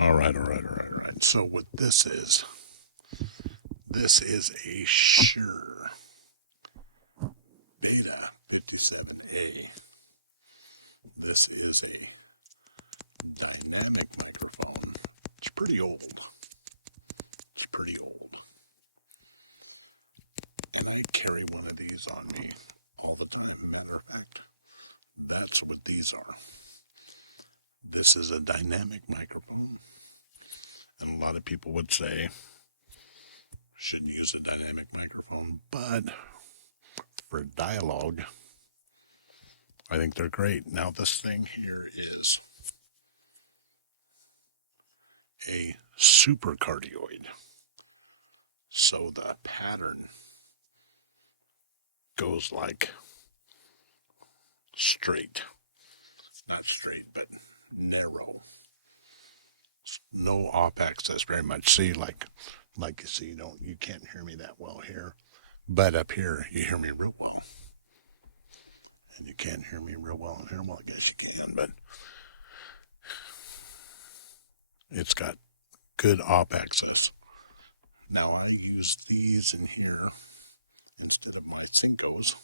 All right. So what this is a Shure Beta 57A. This is a dynamic microphone. It's pretty old. It's pretty old. And I carry one of these on me all the time. Matter of fact, that's what these are. This is a dynamic microphone. And a lot of people would say, shouldn't use a dynamic microphone, but for dialogue, I think they're great. Now, this thing here is a supercardioid. So the pattern goes like straight. Not straight, but narrow. No off access very much. See, like you see, you can't hear me that well here. But up here, you hear me real well. And you can't hear me real well in here. Well, I guess you can, but it's got good op access. Now, I use these in here instead of my Syncos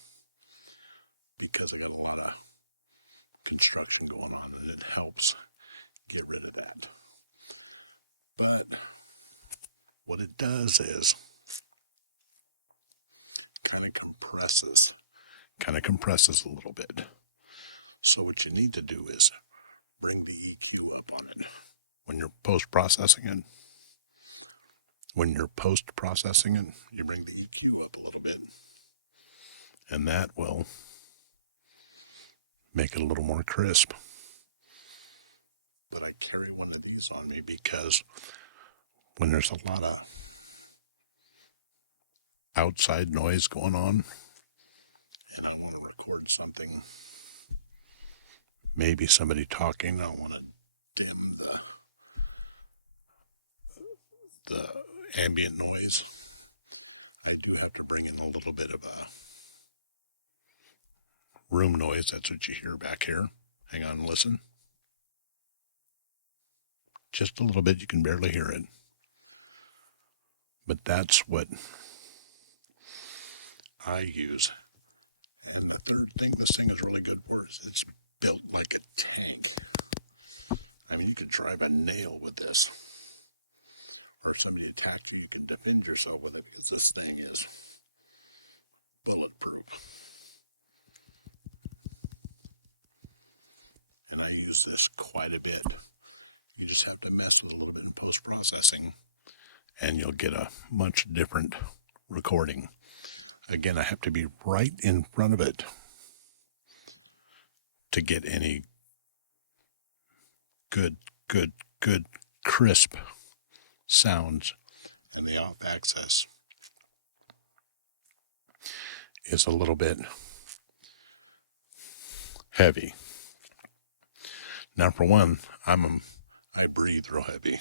because I got a lot of construction going on, and it helps get rid of that. But what it does is kind of compresses a little bit. So what you need to do is bring the EQ up on it when you're post-processing it. When you're post-processing it, you bring the EQ up a little bit, and that will make it a little more crisp. But I carry one of these on me because when there's a lot of outside noise going on and I want to record something, maybe somebody talking, I want to dim the ambient noise. I do have to bring in a little bit of a room noise. That's what you hear back here. Hang on and listen. Just a little bit, you can barely hear it. But that's what I use. And the third thing this thing is really good for is it's built like a tank. I mean, you could drive a nail with this. Or if somebody attacks you, you can defend yourself with it because this thing is bulletproof. And I use this quite a bit. You just have to mess with it a little bit in post-processing, and you'll get a much different recording. Again, I have to be right in front of it to get any good, crisp sounds, and the off access is a little bit heavy. Now, for one, I breathe real heavy.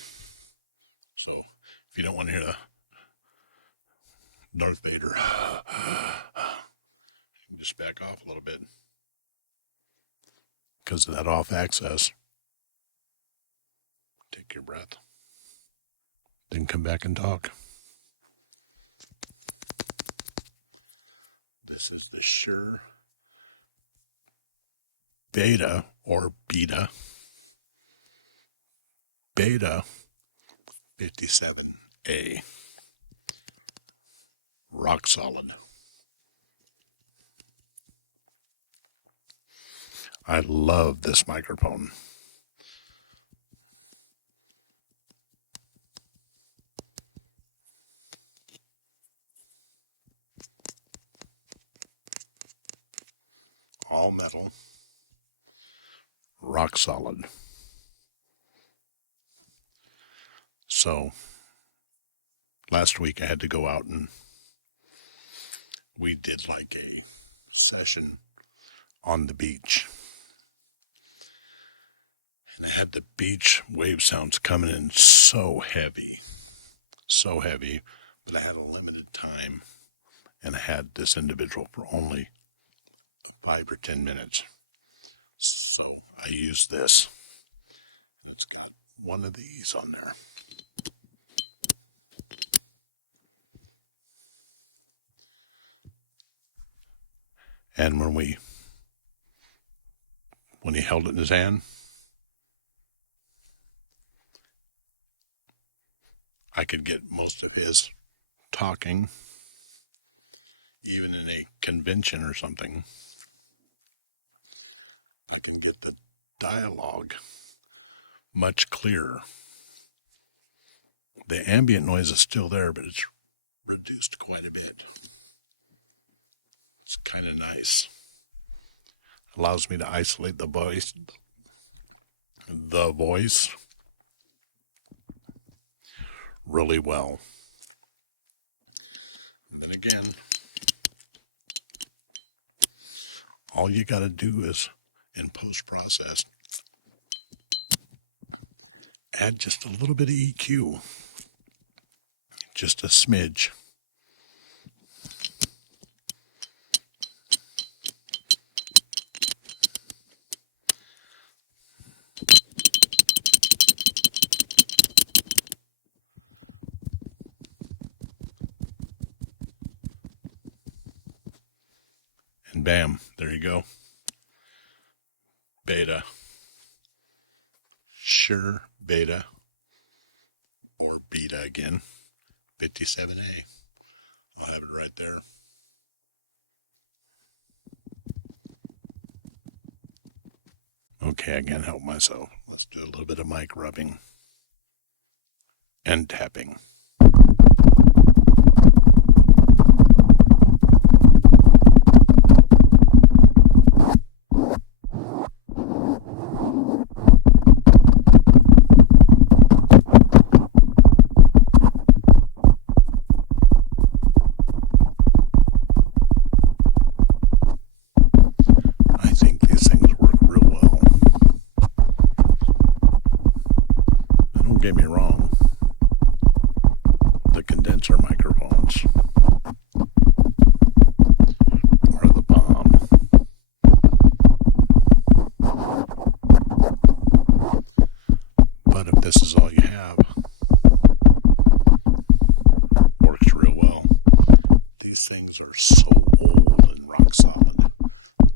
So if you don't want to hear the Darth Vader, you can just back off a little bit because of that off access. Take your breath. Then come back and talk. This is the Shure Beta or Beta 57A. Rock solid. I love this microphone. All metal. Rock solid. So last week I had to go out and we did like a session on the beach. And I had the beach wave sounds coming in so heavy, but I had a limited time and I had this individual for only 5 or 10 minutes. So I used this. It's got one of these on there. And when he held it in his hand, I could get most of his talking, even in a convention or something. I can get the dialogue much clearer. The ambient noise is still there, but it's reduced quite a bit. It's kind of nice. Allows me to isolate the voice really well. And then again, all you got to do is, in post-process, add just a little bit of EQ. Just a smidge. And bam, there you go. Beta. Shure Beta, or Beta again, 57A. I'll have it right there. Okay, I can't help myself. Let's do a little bit of mic rubbing and tapping. Don't get me wrong, the condenser microphones are the bomb. But if this is all you have, works real well. These things are so old and rock solid.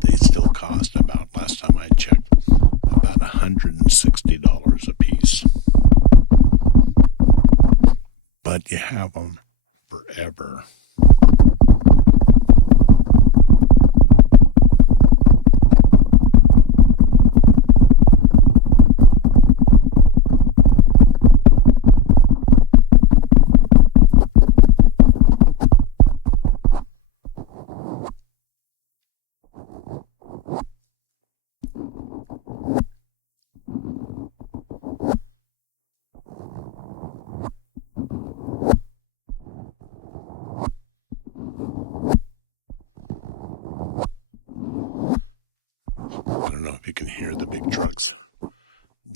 They still cost about, last time I checked, about $160 a piece. But you have them forever. I don't know if you can hear the big trucks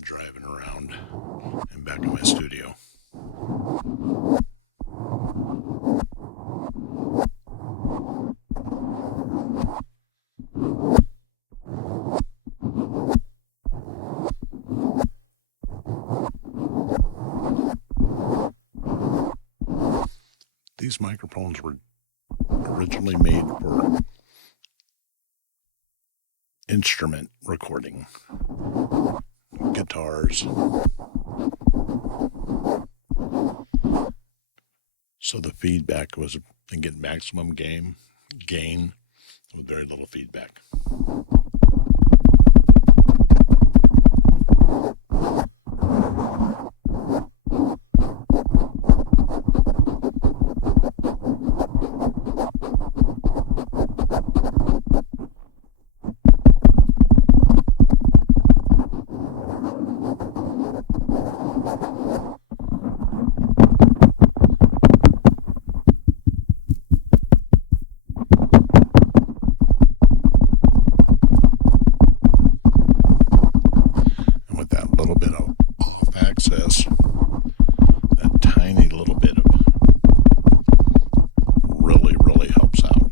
driving around in back of my studio. These microphones were originally made for instrument recording, guitars, so the feedback was to get maximum gain with very little feedback. That tiny little bit of really helps out.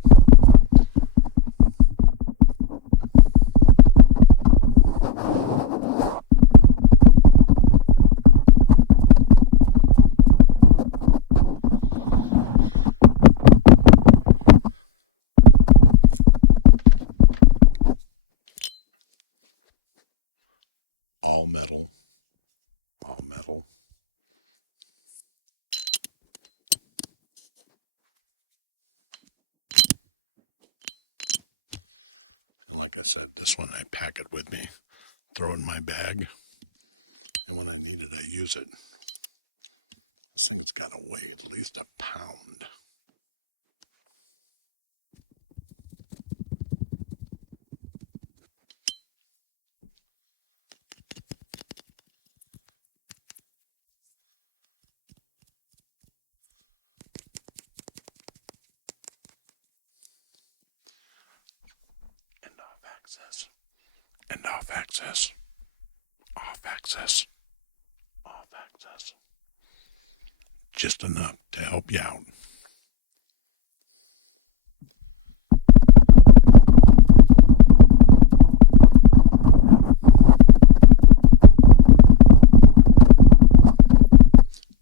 said, this one I pack it with me, throw it in my bag, and when I need it, I use it. This thing's got to weigh at least a pound. And off access. And off access. Off access. Off access. Just enough to help you out.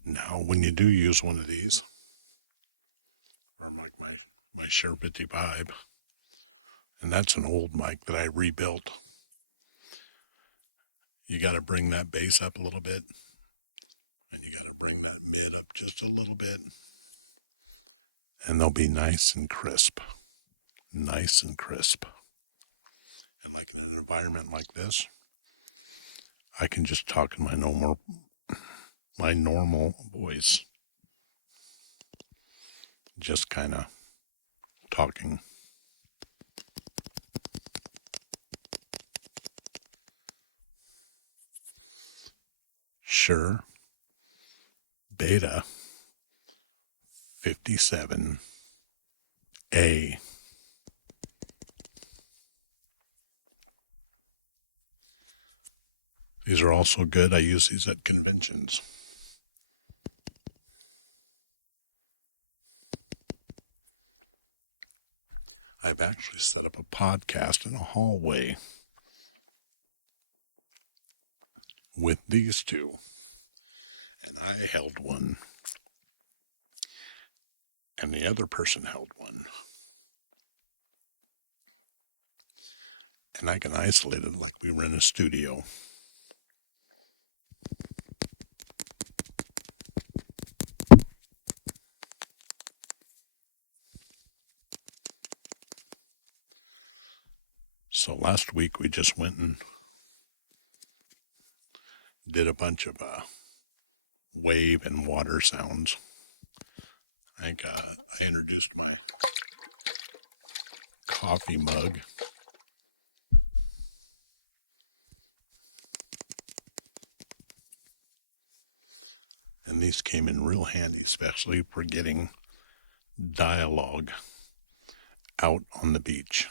Now, when you do use one of these, or like my Shure Beta Vibe, and that's an old mic that I rebuilt, you got to bring that bass up a little bit, and you got to bring that mid up just a little bit, and they'll be nice and crisp. Nice and crisp. And like in an environment like this, I can just talk in my normal voice. Just kind of talking. Shure Beta 57A. These are also good. I use these at conventions. I've actually set up a podcast in a hallway with these two. And I held one. And the other person held one. And I can isolate it like we were in a studio. So last week we just went and did a bunch of wave and water sounds. I think I introduced my coffee mug. And these came in real handy, especially for getting dialogue out on the beach.